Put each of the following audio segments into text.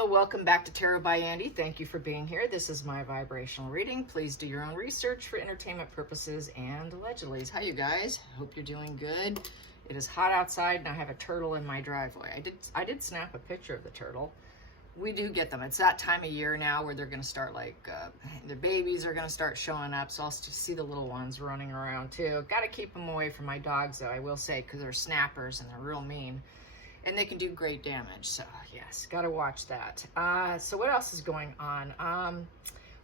Hello, welcome back to Tarot by Andy. Thank you for being here. This is my vibrational reading. Please do your own research for entertainment purposes and allegedly. Hi, you guys. Hope you're doing good. It is hot outside and I have a turtle in my driveway. I did snap a picture of the turtle. We do get them. It's that time of year now where they're going to start the babies are going to start showing up. So I'll see the little ones running around too. Got to keep them away from my dogs though, I will say, because they're snappers and they're real mean. And they can do great damage. So yes, got to watch that. So what else is going on?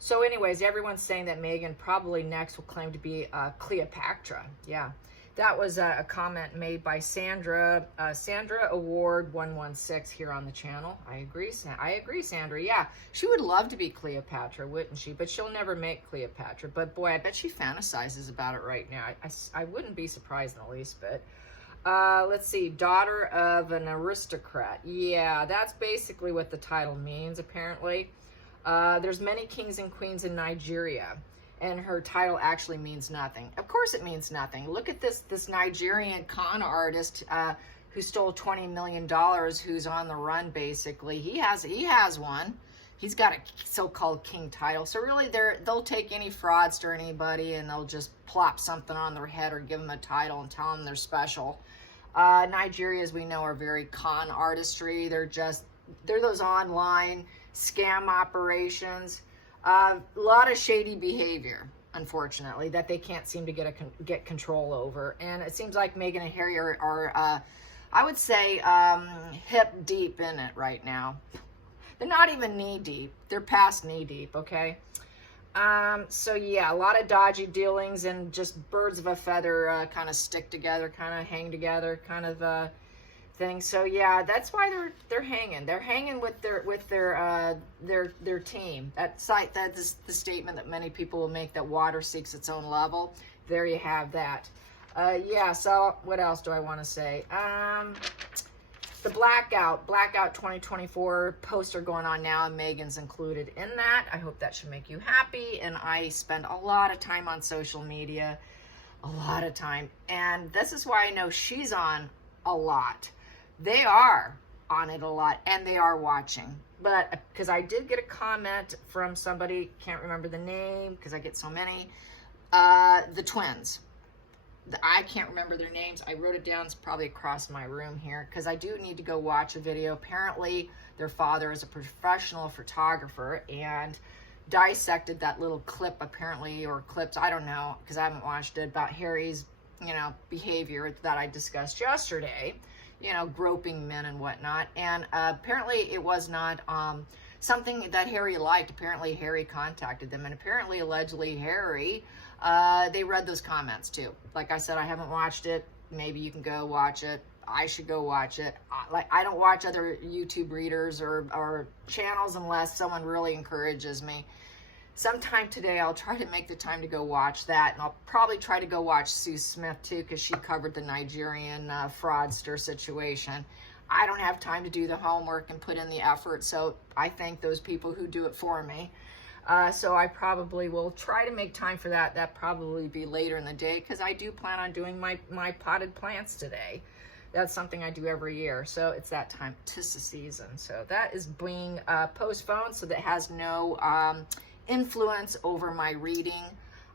So anyways, everyone's saying that Meghan probably next will claim to be Cleopatra. Yeah, that was a comment made by Sandra. Sandra Award 116 here on the channel. I agree, Sandra. Yeah, she would love to be Cleopatra, wouldn't she? But she'll never make Cleopatra. But boy, I bet she fantasizes about it right now. I wouldn't be surprised in the least bit. Let's see, daughter of an aristocrat. Yeah, that's basically what the title means, apparently. There's many kings and queens in Nigeria, and her title actually means nothing. Of course it means nothing. Look at this Nigerian con artist who stole $20 million, who's on the run, basically. He has one. He's got a so-called king title. So really, they'll take any fraudster, anybody, and they'll just plop something on their head or give them a title and tell them they're special. Nigeria, as we know, are very con artistry. They're those online scam operations. A lot of shady behavior, unfortunately, that they can't seem to get control over. And it seems like Meghan and Harry are I would say, hip deep in it right now. They're not even knee deep. They're past knee deep, okay? So yeah, a lot of dodgy dealings and just birds of a feather kind of stick together, kind of hang together, kind of thing. So yeah, that's why they're hanging. They're hanging with their team. That is the statement that many people will make, that water seeks its own level. There you have that. Yeah. So what else do I want to say? The Blackout 2024 poster going on now, and Meghan's included in that. I hope that should make you happy. And I spend a lot of time on social media, a lot of time. And this is why I know she's on a lot. They are on it a lot, and they are watching. But because I did get a comment from somebody, can't remember the name because I get so many, the twins. I can't remember their names. I wrote it down. It's probably across my room here because I do need to go watch a video. Apparently, their father is a professional photographer and dissected that little clip, apparently, or clips, I don't know, because I haven't watched it, about Harry's, behavior that I discussed yesterday, groping men and whatnot. And apparently, it was not something that Harry liked. Apparently, Harry contacted them, and apparently, allegedly, Harry... they read those comments too. Like I said, I haven't watched it. Maybe you can go watch it. I should go watch it. I don't watch other YouTube readers or channels unless someone really encourages me. Sometime today, I'll try to make the time to go watch that. And I'll probably try to go watch Sue Smith too, because she covered the Nigerian fraudster situation. I don't have time to do the homework and put in the effort. So I thank those people who do it for me. So I probably will try to make time for that. That probably be later in the day because I do plan on doing my potted plants today. That's something I do every year. So it's that time, 'tis the season. So that is being postponed, so that has no influence over my reading.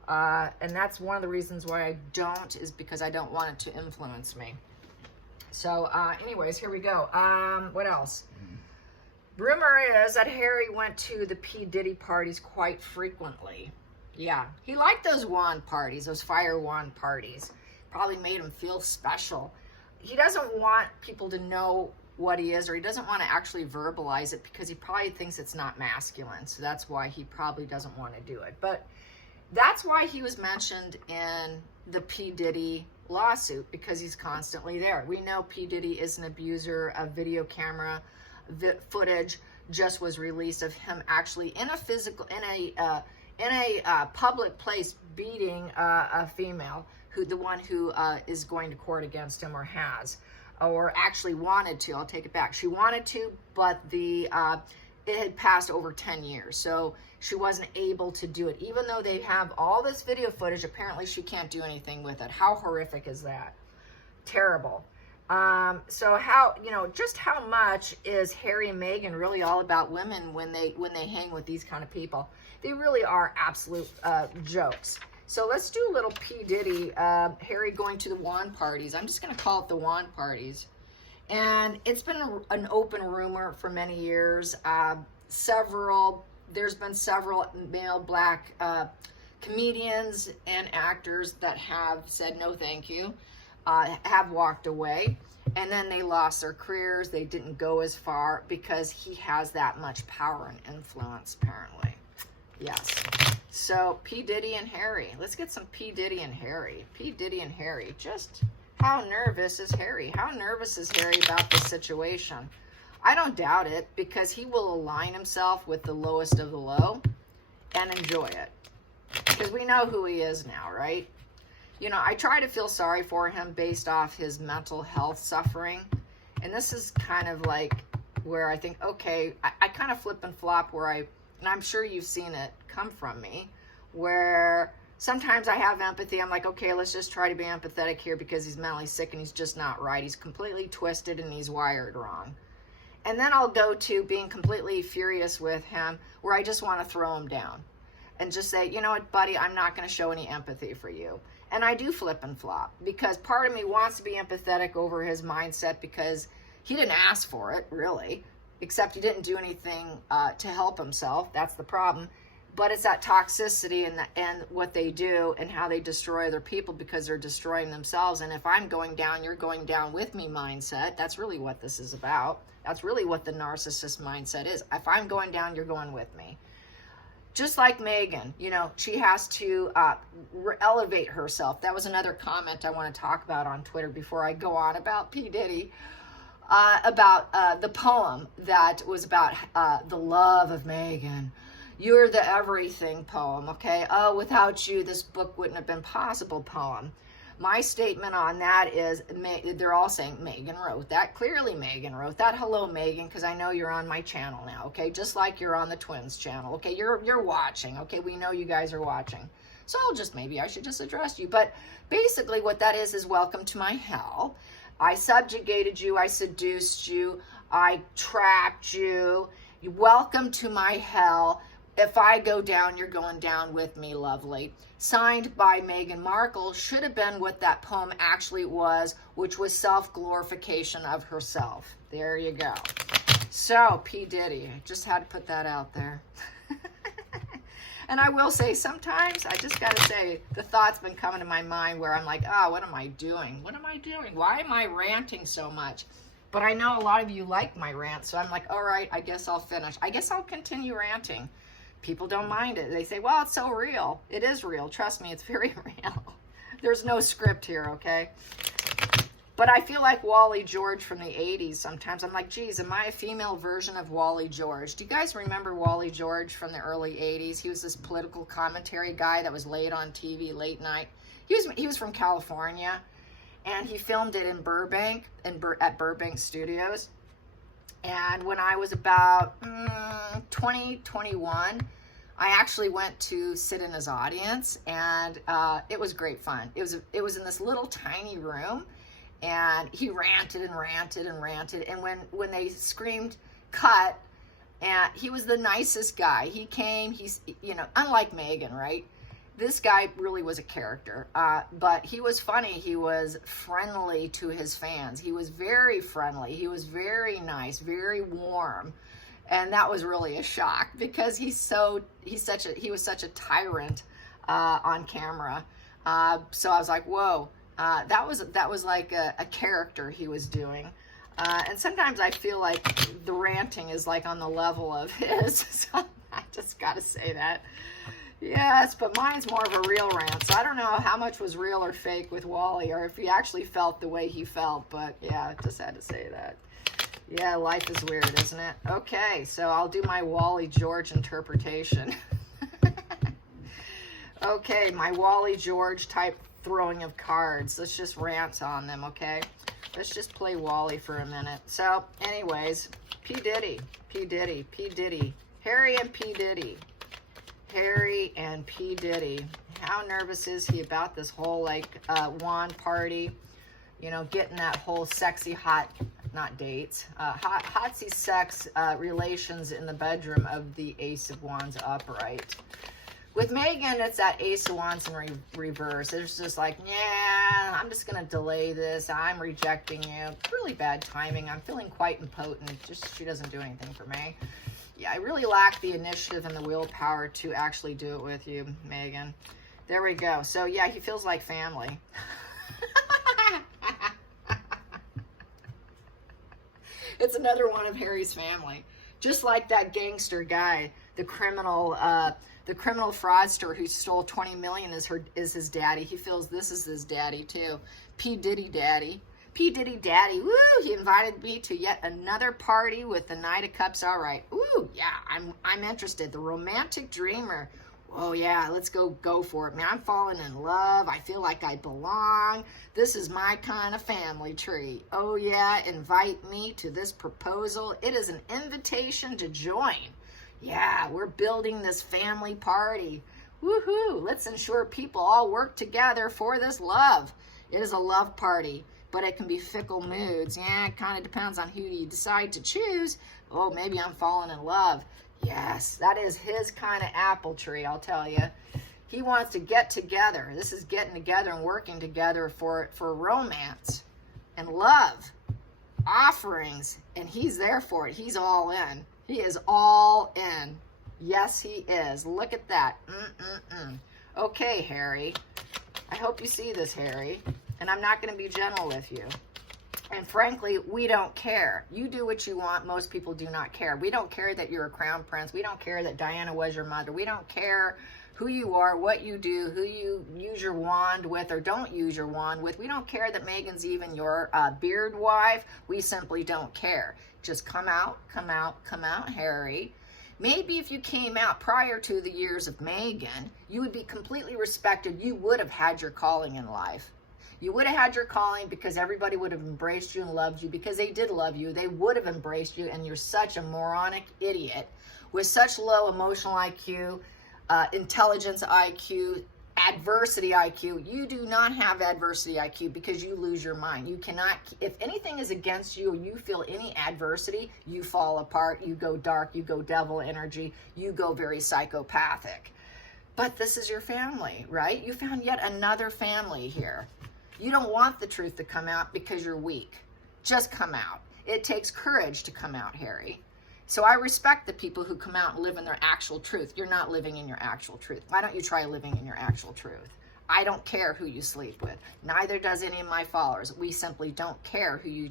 And that's one of the reasons why I don't, is because I don't want it to influence me. So anyways, here we go. What else? Rumor is that Harry went to the P. Diddy parties quite frequently. Yeah, he liked those wand parties, those fire wand parties. Probably made him feel special. He doesn't want people to know what he is, or he doesn't want to actually verbalize it because he probably thinks it's not masculine. So that's why he probably doesn't want to do it. But that's why he was mentioned in the P. Diddy lawsuit, because he's constantly there. We know P. Diddy is an abuser of video camera. Footage just was released of him actually in a public place beating a female, the one who is going to court against him, or has, or actually wanted to. I'll take it back. She wanted to, but it had passed over 10 years, so she wasn't able to do it. Even though they have all this video footage, apparently she can't do anything with it. How horrific is that? Terrible. So how, just how much is Harry and Meghan really all about women when they hang with these kind of people? They really are absolute jokes. So let's do a little P. Diddy, Harry going to the wand parties. I'm just going to call it the wand parties. And it's been an open rumor for many years. There's been several male black comedians and actors that have said no thank you, have walked away, and then they lost their careers. They didn't go as far because he has that much power and influence, apparently. Yes. So P. Diddy and Harry. Let's get some P. Diddy and Harry. P. Diddy and Harry. Just how nervous is Harry? How nervous is Harry about this situation? I don't doubt it, because he will align himself with the lowest of the low and enjoy it. Because we know who he is now, right? I try to feel sorry for him based off his mental health suffering. And this is kind of like where I think, okay, I kind of flip and flop and I'm sure you've seen it come from me, where sometimes I have empathy. I'm like, okay, let's just try to be empathetic here because he's mentally sick and he's just not right. He's completely twisted and he's wired wrong. And then I'll go to being completely furious with him, where I just want to throw him down and just say, you know what, buddy, I'm not going to show any empathy for you. And I do flip and flop, because part of me wants to be empathetic over his mindset, because he didn't ask for it, really, except he didn't do anything to help himself. That's the problem. But it's that toxicity and what they do and how they destroy other people because they're destroying themselves. And if I'm going down, you're going down with me mindset. That's really what this is about. That's really what the narcissist mindset is. If I'm going down, you're going with me. Just like Meghan, she has to elevate herself. That was another comment I want to talk about on Twitter before I go on about P. Diddy. About the poem that was about the love of Meghan. You're the everything poem, okay? Oh, without you, this book wouldn't have been possible poem. My statement on that is, they're all saying Meghan wrote that. Clearly Meghan wrote that. Hello, Meghan, because I know you're on my channel now, okay? Just like you're on the twins channel, okay? You're watching, okay? We know you guys are watching. So maybe I should just address you. But basically what that is welcome to my hell. I subjugated you. I seduced you. I trapped you. Welcome to my hell. If I go down, you're going down with me, lovely. Signed by Meghan Markle. Should have been what that poem actually was, which was self-glorification of herself. There you go. So, P. Diddy. I just had to put that out there. And I will say, sometimes, I just got to say, the thought's been coming to my mind where I'm like, what am I doing? What am I doing? Why am I ranting so much? But I know a lot of you like my rant, so I'm like, all right, I guess I'll finish. I guess I'll continue ranting. People don't mind it. They say, well, it's so real. It is real. Trust me, it's very real. There's no script here, okay? But I feel like Wally George from the 80s sometimes. I'm like, geez, am I a female version of Wally George? Do you guys remember Wally George from the early 80s? He was this political commentary guy that was late on TV, late night. He was from California, and he filmed it in Burbank, at Burbank Studios. And when I was about 20, 21, I actually went to sit in his audience, and it was great fun. It was in this little tiny room, and he ranted and ranted and ranted. And when they screamed cut, and he was the nicest guy. He came, he's, unlike Meghan, right? This guy really was a character, but he was funny. He was friendly to his fans. He was very friendly. He was very nice, very warm. And that was really a shock, because he was such a tyrant on camera. So I was like, whoa, that was like a character he was doing. And sometimes I feel like the ranting is like on the level of his. So I just got to say that. Yes, but mine's more of a real rant. So I don't know how much was real or fake with Wally, or if he actually felt the way he felt. But yeah, just had to say that. Yeah, life is weird, isn't it? Okay, so I'll do my Wally George interpretation. Okay, my Wally George type throwing of cards. Let's just rant on them, okay? Let's just play Wally for a minute. So, anyways, P. Diddy, P. Diddy, P. Diddy. Harry and P. Diddy. Harry and P. Diddy. How nervous is he about this whole, wand party? you know, getting that whole sexy, hot, not dates, hotsy sex relations in the bedroom of the Ace of Wands upright. With Megan, it's that Ace of Wands in reverse. It's just like, yeah, I'm just going to delay this. I'm rejecting you. Really bad timing. I'm feeling quite impotent. Just, she doesn't do anything for me. Yeah, I really lack the initiative and the willpower to actually do it with you, Megan. There we go. So, yeah, he feels like family. It's another one of Harry's family. Just like that gangster guy, the criminal fraudster who stole 20 million is his daddy. He feels this is his daddy too. P. Diddy daddy. P. Diddy daddy. Woo! He invited me to yet another party with the Knight of Cups. All right. Ooh, yeah, I'm interested. The romantic dreamer. Oh yeah, let's go for it, man. I'm falling in love. I feel like I belong. This is my kind of family tree. Oh yeah, invite me to this proposal. It is an invitation to join. Yeah, we're building this family party. Woohoo! Let's ensure people all work together for this love. It is a love party, but it can be fickle moods. Yeah, it kind of depends on who you decide to choose. Oh, maybe I'm falling in love. Yes, that is his kind of apple tree, I'll tell you. He wants to get together. This is getting together and working together for romance and love, offerings, and he's there for it. He's all in. He is all in. Yes, he is. Look at that. Okay, Harry. I hope you see this, Harry. And I'm not going to be gentle with you. And frankly, we don't care. You do what you want. Most people do not care. We don't care that you're a crown prince. We don't care that Diana was your mother. We don't care who you are, what you do, who you use your wand with or don't use your wand with. We don't care that Megan's even your beard wife. We simply don't care. Just come out, Harry. Maybe if you came out prior to the years of Megan, you would be completely respected. You would have had your calling in life. You would have had your calling because everybody would have embraced you and loved you because they did love you. They would have embraced you, and you're such a moronic idiot with such low emotional IQ, intelligence IQ, adversity IQ. You do not have adversity IQ because you lose your mind. You cannot, if anything is against you or you feel any adversity, you fall apart, you go dark, you go devil energy, you go very psychopathic. But this is your family, right? You found yet another family here. You don't want the truth to come out because you're weak. Just come out. It takes courage to come out, Harry. So I respect the people who come out and live in their actual truth. You're not living in your actual truth. Why don't you try living in your actual truth? I don't care who you sleep with. Neither does any of my followers. We simply don't care who you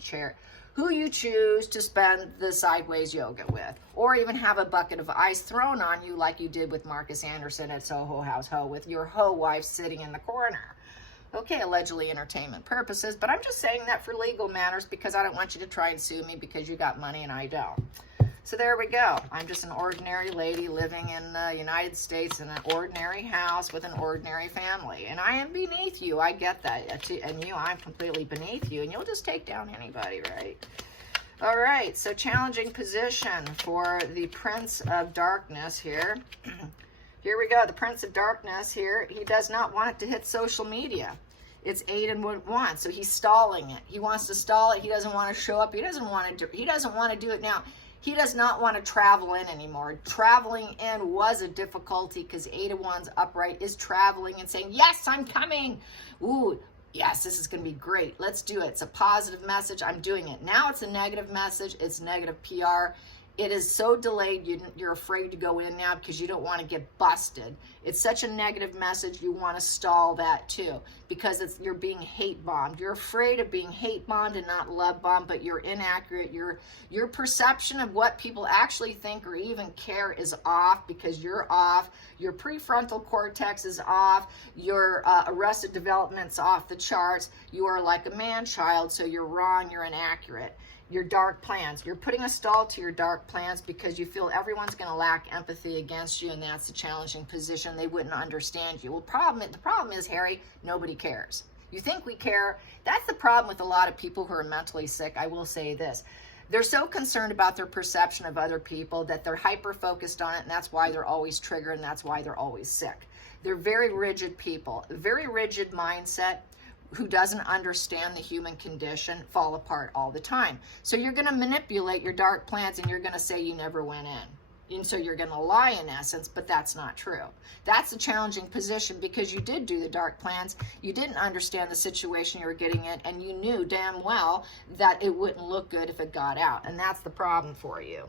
choose to spend the sideways yoga with, or even have a bucket of ice thrown on you like you did with Marcus Anderson at Soho House Ho with your ho wife sitting in the corner. Okay, allegedly entertainment purposes, but I'm just saying that for legal matters because I don't want you to try and sue me because you got money and I don't. So there we go. I'm just an ordinary lady living in the United States in an ordinary house with an ordinary family. And I am beneath you. I get that. And you, I'm completely beneath you. And you'll just take down anybody, right? All right, so challenging position for the Prince of Darkness here. Here we go. The Prince of Darkness here. He does not want it to hit social media. It's 8 and 1, so he's stalling it. He wants to stall it. He doesn't want to show up. He doesn't want to do it now. He does not want to travel in anymore. Traveling in was a difficulty because 8 of Wands upright is traveling and saying, yes, I'm coming. Ooh, yes, this is going to be great. Let's do it. It's a positive message. I'm doing it. Now it's a negative message. It's negative PR. It is so delayed, you're afraid to go in now because you don't want to get busted. It's such a negative message, you want to stall that too because you're being hate bombed. You're afraid of being hate bombed and not love bombed, but you're inaccurate. Your perception of what people actually think or even care is off because you're off. Your prefrontal cortex is off. Your arrested development's off the charts. You are like a man-child, so you're wrong, you're inaccurate. Your dark plans. You're putting a stall to your dark plans because you feel everyone's going to lack empathy against you, and that's a challenging position. They wouldn't understand you. Well, the problem is, Harry, nobody cares. You think we care? That's the problem with a lot of people who are mentally sick. I will say this. They're so concerned about their perception of other people that they're hyper-focused on it, and that's why they're always triggered, and that's why they're always sick. They're very rigid people. A very rigid mindset who doesn't understand the human condition fall apart all the time. So you're going to manipulate your dark plans, and you're going to say you never went in. And so you're going to lie in essence, but that's not true. That's a challenging position because you did do the dark plans. You didn't understand the situation you were getting in, and you knew damn well that it wouldn't look good if it got out. And that's the problem for you.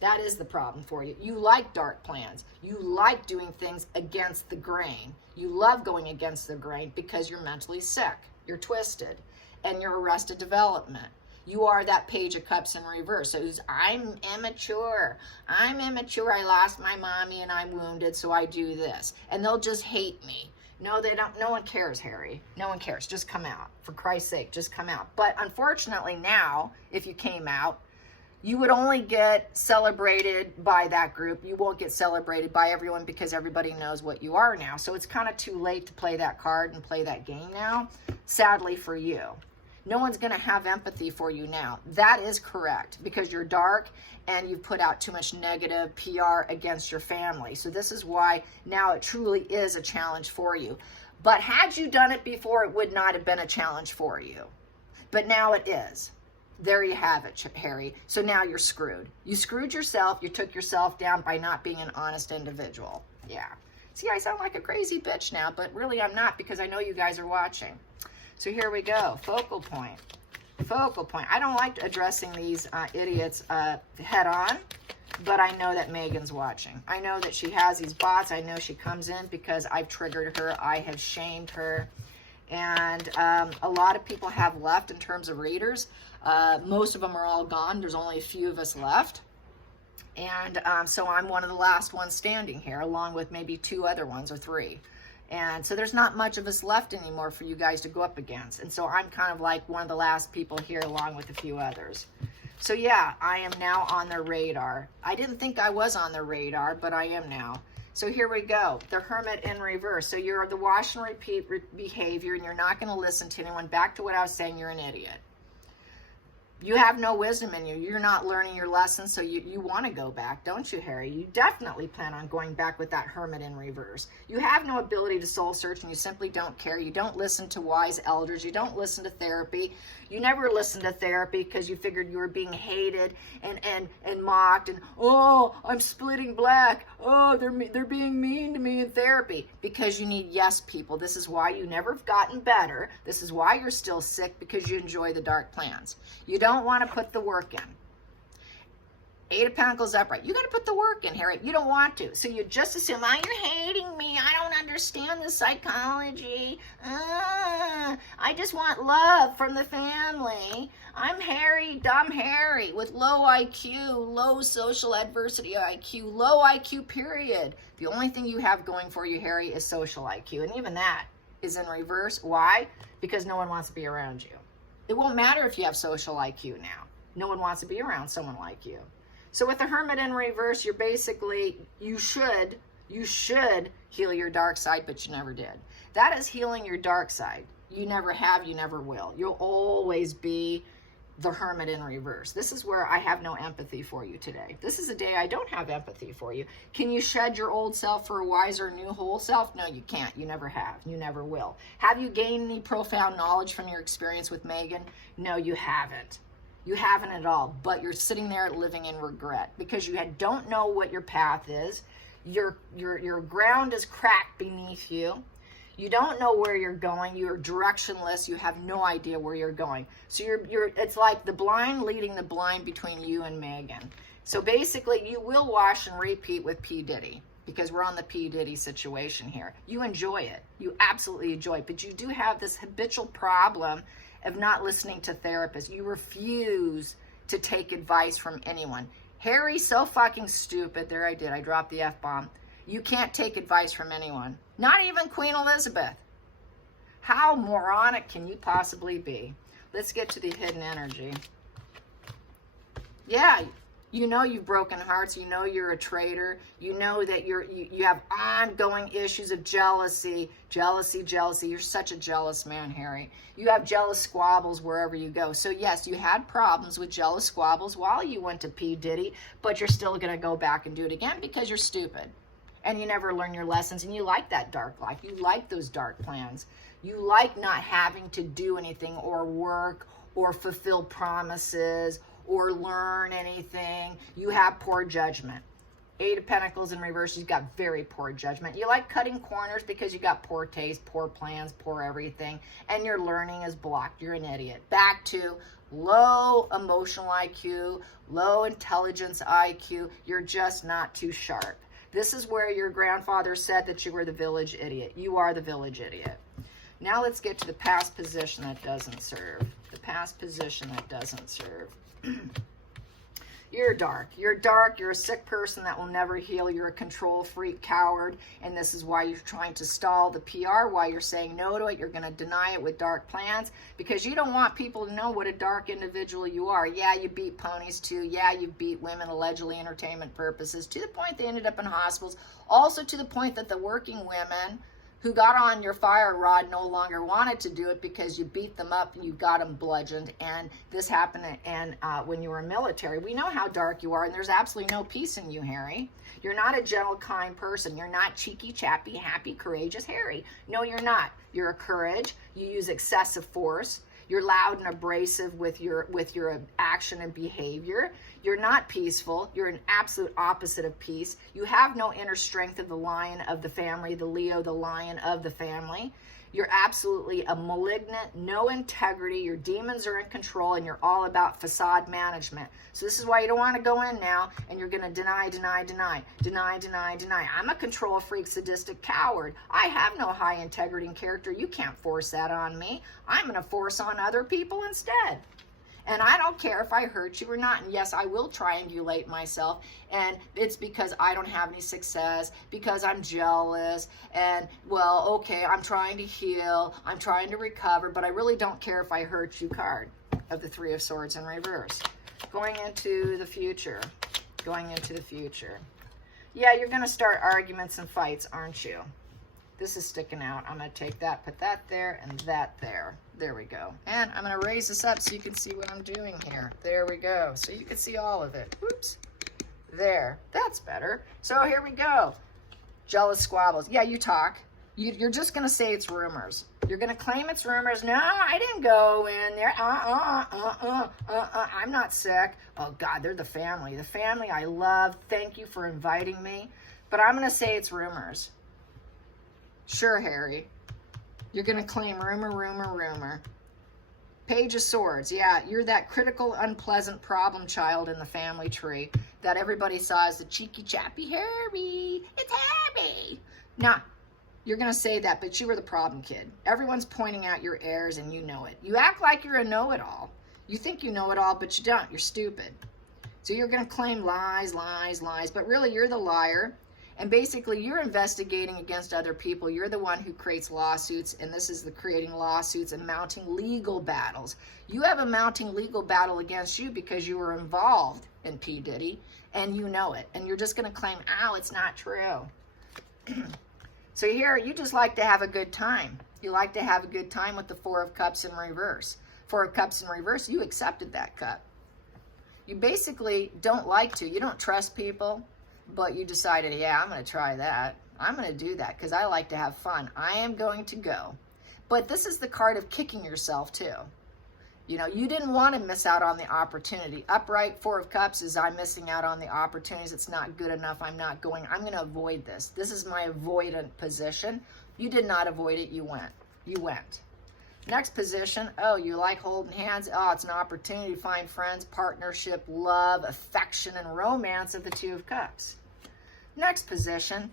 That is the problem for you. You like dark plans. You like doing things against the grain. You love going against the grain because you're mentally sick. You're twisted, and you're arrested development. You are that Page of Cups in reverse. So I'm immature. I'm immature. I lost my mommy and I'm wounded, so I do this. And they'll just hate me. No, they don't. No one cares, Harry. No one cares. Just come out. For Christ's sake, just come out. But unfortunately now, if you came out, you would only get celebrated by that group. You won't get celebrated by everyone because everybody knows what you are now. So it's kind of too late to play that card and play that game now, sadly for you. No one's going to have empathy for you now. That is correct because you're dark and you've put out too much negative PR against your family. So this is why now it truly is a challenge for you. But had you done it before, it would not have been a challenge for you. But now it is. There you have it, Harry. So now you're screwed. You screwed yourself. You took yourself down by not being an honest individual. Yeah. See, I sound like a crazy bitch now, but really I'm not because I know you guys are watching. So here we go. Focal point. Focal point. I don't like addressing these idiots head on, but I know that Megan's watching. I know that she has these bots. I know she comes in because I've triggered her. I have shamed her. And a lot of people have left in terms of readers. Most of them are all gone. There's only a few of us left. And so I'm one of the last ones standing here, along with maybe 2 other ones or 3. And so there's not much of us left anymore for you guys to go up against. And so I'm kind of like one of the last people here along with a few others. So yeah, I am now on their radar. I didn't think I was on their radar, but I am now. So here we go. The Hermit in reverse. So you're the wash and repeat behavior, and you're not going to listen to anyone. Back to what I was saying, you're an idiot. You have no wisdom in you. You're not learning your lessons, so you want to go back, don't you, Harry? You definitely plan on going back with that Hermit in reverse. You have no ability to soul search, and you simply don't care. You don't listen to wise elders. You don't listen to therapy. You never listened to therapy because you figured you were being hated and mocked, and, oh, I'm splitting black. Oh, they're being mean to me in therapy. Because you need yes people. This is why you never have gotten better. This is why you're still sick, because you enjoy the dark plans. You don't want to put the work in. 8 of Pentacles upright. You got to put the work in, Harry. You don't want to. So you just assume, oh, you're hating me. I don't understand the psychology. I just want love from the family. I'm Harry, dumb Harry, with low IQ, low social adversity IQ, low IQ, period. The only thing you have going for you, Harry, is social IQ. And even that is in reverse. Why? Because no one wants to be around you. It won't matter if you have social IQ now. No one wants to be around someone like you. So with the Hermit in reverse, you're basically, you should heal your dark side, but you never did. That is healing your dark side. You never have, you never will. You'll always be the Hermit in reverse. This is where I have no empathy for you today. This is a day I don't have empathy for you. Can you shed your old self for a wiser, new, whole self? No, you can't. You never have. You never will. Have you gained any profound knowledge from your experience with Megan? No, you haven't. You haven't at all, but you're sitting there living in regret because you don't know what your path is. Your ground is cracked beneath you. You don't know where you're going. You're directionless. You have no idea where you're going. So it's like the blind leading the blind between you and Megan. So basically, you will wash and repeat with P. Diddy because we're on the P. Diddy situation here. You enjoy it. You absolutely enjoy it, but you do have this habitual problem of not listening to therapists. You refuse to take advice from anyone. Harry's so fucking stupid. There I did. I dropped the F-bomb. You can't take advice from anyone. Not even Queen Elizabeth. How moronic can you possibly be? Let's get to the hidden energy. Yeah, you know you've broken hearts. You know you're a traitor. You know that you have ongoing issues of jealousy. Jealousy. You're such a jealous man, Harry. You have jealous squabbles wherever you go. So yes, you had problems with jealous squabbles while you went to P. Diddy, but you're still going to go back and do it again because you're stupid. and you never learn your lessons, and you like that dark life. You like those dark plans. You like not having to do anything or work or fulfill promises or learn anything. You have poor judgment. Eight of Pentacles in reverse, you've got very poor judgment. You like cutting corners because you got poor taste, poor plans, poor everything, and your learning is blocked. You're an idiot. Back to low emotional IQ, low intelligence IQ. You're just not too sharp. This is where your grandfather said that you were the village idiot. You are the village idiot. Now let's get to the past position that doesn't serve. The past position that doesn't serve. You're dark. You're dark. You're a sick person that will never heal. You're a control freak, coward, and this is why you're trying to stall the PR, why you're saying no to it. You're going to deny it with dark plans because you don't want people to know what a dark individual you are. Yeah, you beat ponies too. Yeah, you beat women allegedly entertainment purposes to the point they ended up in hospitals. Also to the point that the working women who got on your fire rod no longer wanted to do it because you beat them up and you got them bludgeoned. And this happened when you were military. We know how dark you are, and there's absolutely no peace in you, Harry. You're not a gentle, kind person. You're not cheeky, chappy, happy, courageous Harry. No, you're not. You're a courage. You use excessive force. You're loud and abrasive with your action and behavior. You're not peaceful. You're an absolute opposite of peace. You have no inner strength of the lion of the family, the Leo, the lion of the family. You're absolutely a malignant, no integrity. Your demons are in control, and you're all about facade management. So this is why you don't want to go in now, and you're going to deny, deny, deny, deny, deny, deny. I'm a control freak, sadistic coward. I have no high integrity and character. You can't force that on me. I'm going to force on other people instead. And I don't care if I hurt you or not. And yes, I will triangulate myself. And it's because I don't have any success, because I'm jealous. And, well, okay, I'm trying to heal. I'm trying to recover. But I really don't care if I hurt you card of the Three of Swords in reverse. Going into the future. Going into the future. Yeah, you're going to start arguments and fights, aren't you? This is sticking out. I'm going to take that, put that there, and that there. There we go. And I'm going to raise this up so you can see what I'm doing here. There we go. So you can see all of it. Oops. There. That's better. So here we go. Jealous squabbles. Yeah, you talk. You're just going to say it's rumors. You're going to claim it's rumors. No, I didn't go in there. I'm not sick. Oh, God, they're the family. The family I love. Thank you for inviting me. But I'm going to say it's rumors. Sure, Harry. You're going to claim rumor, rumor, rumor. Page of Swords. Yeah, you're that critical, unpleasant problem child in the family tree that everybody saw as the cheeky, chappy Harry. It's Harry. Nah, you're going to say that, but you were the problem kid. Everyone's pointing out your errors, and you know it. You act like you're a know-it-all. You think you know it all, but you don't. You're stupid. So you're going to claim lies, lies, lies, but really you're the liar. And basically, you're investigating against other people. You're the one who creates lawsuits, and this is the creating lawsuits and mounting legal battles. You have a mounting legal battle against you because you were involved in P. Diddy, and you know it. And you're just going to claim, ow, it's not true. So here, you just like to have a good time. You like to have a good time with the Four of Cups in reverse. Four of Cups in reverse, you accepted that cup. You basically don't like to. You don't trust people. But you decided, yeah, I'm going to try that. I'm going to do that because I like to have fun. I am going to go. But this is the card of kicking yourself too. You know, you didn't want to miss out on the opportunity. Upright, Four of Cups is I'm missing out on the opportunities. It's not good enough. I'm not going. I'm going to avoid this. This is my avoidant position. You did not avoid it. You went. You went. Next position, oh, you like holding hands. Oh, it's an opportunity to find friends, partnership, love, affection, and romance of the Two of Cups. Next position,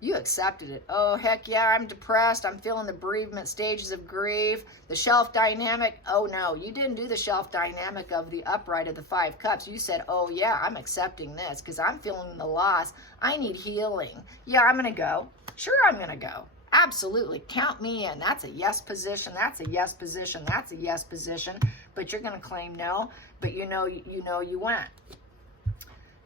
you accepted it. Oh, heck yeah, I'm depressed. I'm feeling the bereavement stages of grief. The shelf dynamic. Oh, no, you didn't do the shelf dynamic of the upright of the Five Cups. You said, oh, yeah, I'm accepting this because I'm feeling the loss. I need healing. Yeah, I'm going to go. Sure, I'm going to go. Absolutely. Count me in. That's a yes position. That's a yes position. That's a yes position. But you're going to claim no. But you know you went.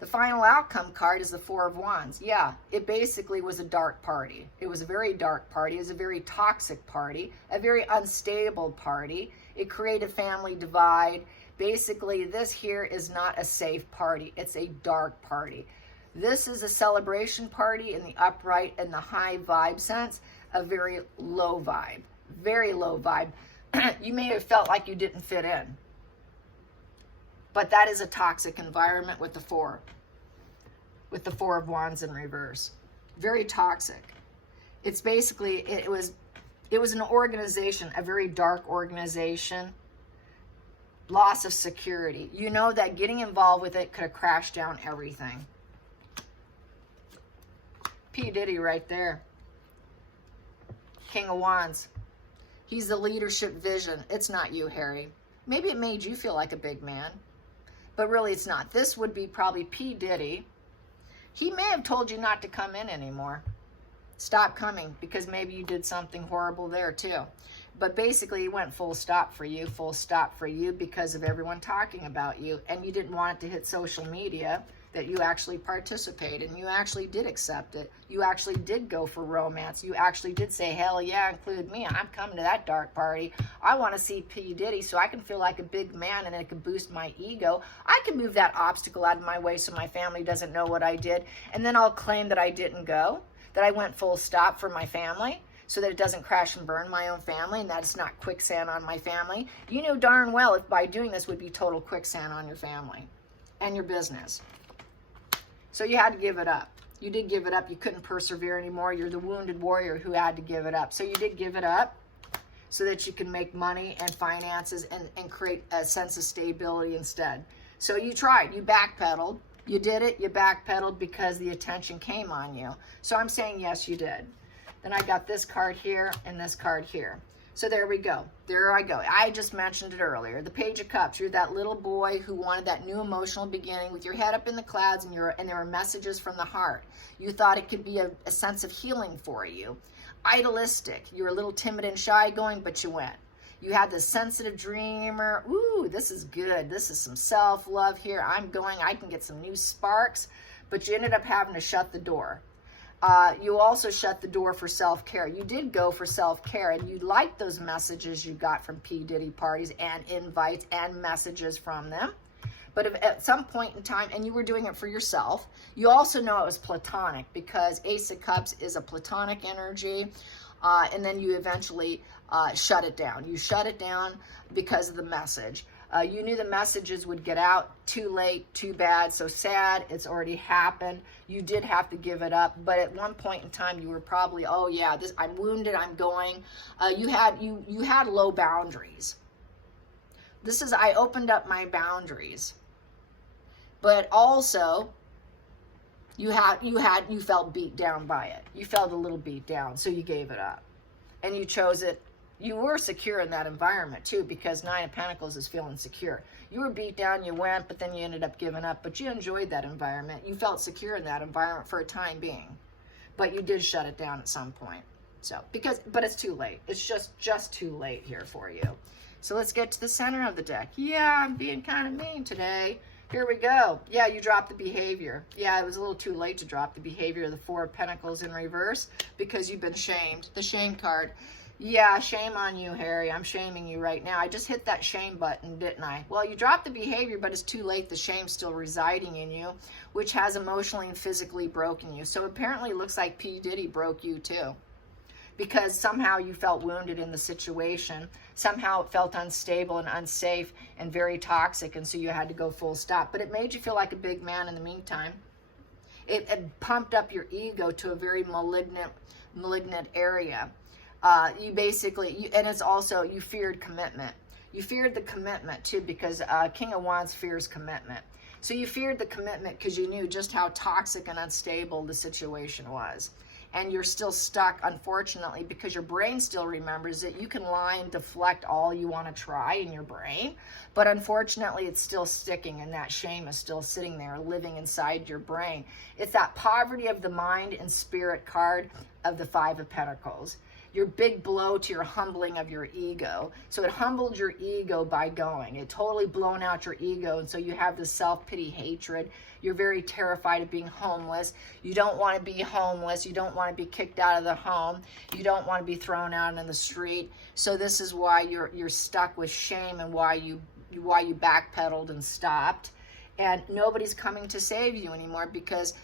The final outcome card is the Four of Wands. Yeah, it basically was a dark party. It was a very dark party. It was a very toxic party. A very unstable party. It created family divide. Basically, this here is not a safe party. It's a dark party. This is a celebration party in the upright and the high vibe sense, a very low vibe, very low vibe. You may have felt like you didn't fit in, but that is a toxic environment with the Four of Wands in reverse. Very toxic. It's basically, it was an organization, a very dark organization, loss of security. You know that getting involved with it could have crashed down everything. P. Diddy right there. King of Wands. He's the leadership vision. It's not you, Harry. Maybe it made you feel like a big man, but really it's not. This would be probably P. Diddy. He may have told you not to come in anymore. Stop coming, because maybe you did something horrible there too. But basically, he went full stop for you because of everyone talking about you, and you didn't want it to hit social media that you actually participated, and you actually did accept it. You actually did go for romance. You actually did say, hell yeah, include me. I'm coming to that dark party. I want to see P. Diddy so I can feel like a big man, and it can boost my ego. I can move that obstacle out of my way so my family doesn't know what I did, and then I'll claim that I didn't go, that I went full stop for my family, so that it doesn't crash and burn my own family, and that it's not quicksand on my family. You know darn well if by doing this would be total quicksand on your family and your business. So you had to give it up. You did give it up. You couldn't persevere anymore. You're the wounded warrior who had to give it up. So you did give it up so that you can make money and finances and create a sense of stability instead. So you tried. You backpedaled. You did it. You backpedaled because the attention came on you. So I'm saying yes, you did. Then I got this card here and this card here. So there we go. There I go. I just mentioned it earlier. The Page of Cups. You're that little boy who wanted that new emotional beginning with your head up in the clouds, and there were messages from the heart. You thought it could be a sense of healing for you. Idealistic. You were a little timid and shy going, but you went. You had the sensitive dreamer. Ooh, this is good. This is some self-love here. I'm going. I can get some new sparks. But you ended up having to shut the door. You also shut the door for self-care. You did go for self-care, and you liked those messages you got from P. Diddy parties and invites and messages from them. But if at some point in time, and you were doing it for yourself, you also know it was platonic, because Ace of Cups is a platonic energy, and then you eventually shut it down. You shut it down because of the message. You knew the messages would get out. Too late, too bad, so sad. It's already happened. You did have to give it up, but at one point in time, you were probably, oh yeah, I'm wounded. I'm going. You had low boundaries. This is, I opened up my boundaries, but also you felt beat down by it. You felt a little beat down, so you gave it up, and you chose it. You were secure in that environment too, because Nine of Pentacles is feeling secure. You were beat down, you went, but then you ended up giving up. But you enjoyed that environment. You felt secure in that environment for a time being. But you did shut it down at some point. But it's too late. It's just too late here for you. So let's get to the center of the deck. Yeah, I'm being kind of mean today. Here we go. Yeah, you dropped the behavior. Yeah, it was a little too late to drop the behavior of the Four of Pentacles in reverse, because you've been shamed. The shame card. Yeah, shame on you, Harry. I'm shaming you right now. I just hit that shame button, didn't I? Well, you dropped the behavior, but it's too late. The shame's still residing in you, which has emotionally and physically broken you. So apparently it looks like P. Diddy broke you too, because somehow you felt wounded in the situation. Somehow it felt unstable and unsafe and very toxic, and so you had to go full stop. But it made you feel like a big man in the meantime. It pumped up your ego to a very malignant area. And it's also, you feared commitment. You feared the commitment too, because King of Wands fears commitment. So you feared the commitment because you knew just how toxic and unstable the situation was. And you're still stuck, unfortunately, because your brain still remembers it. You can lie and deflect all you want to try in your brain, but unfortunately it's still sticking, and that shame is still sitting there, living inside your brain. It's that poverty of the mind and spirit card of the Five of Pentacles. Your big blow to your humbling of your ego. So it humbled your ego by going. It totally blown out your ego, and so you have this self-pity hatred. You're very terrified of being homeless. You don't want to be homeless. You don't want to be kicked out of the home. You don't want to be thrown out in the street. So this is why you're stuck with shame, and why you backpedaled and stopped. And nobody's coming to save you anymore, because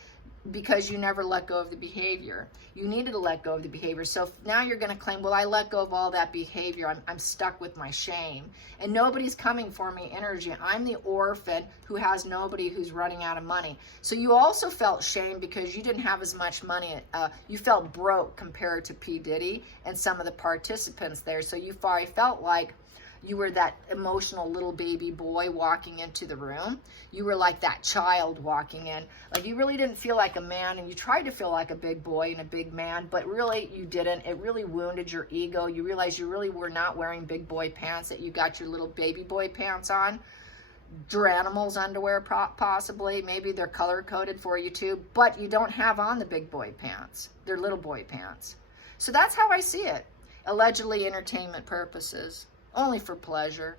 because you never let go of the behavior. You needed to let go of the behavior. So now you're going to claim, well, I let go of all that behavior. I'm stuck with my shame. And nobody's coming for me energy. I'm the orphan who has nobody, who's running out of money. So you also felt shame because you didn't have as much money. You felt broke compared to P. Diddy and some of the participants there. So you felt like you were that emotional little baby boy walking into the room. You were like that child walking in. Like you really didn't feel like a man, and you tried to feel like a big boy and a big man, but really you didn't. It really wounded your ego. You realized you really were not wearing big boy pants, that you got your little baby boy pants on. Duranimal's underwear possibly. Maybe they're color-coded for you too, but you don't have on the big boy pants. They're little boy pants. So that's how I see it. Allegedly entertainment purposes. Only for pleasure.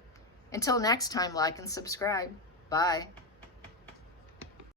Until next time, like and subscribe. Bye.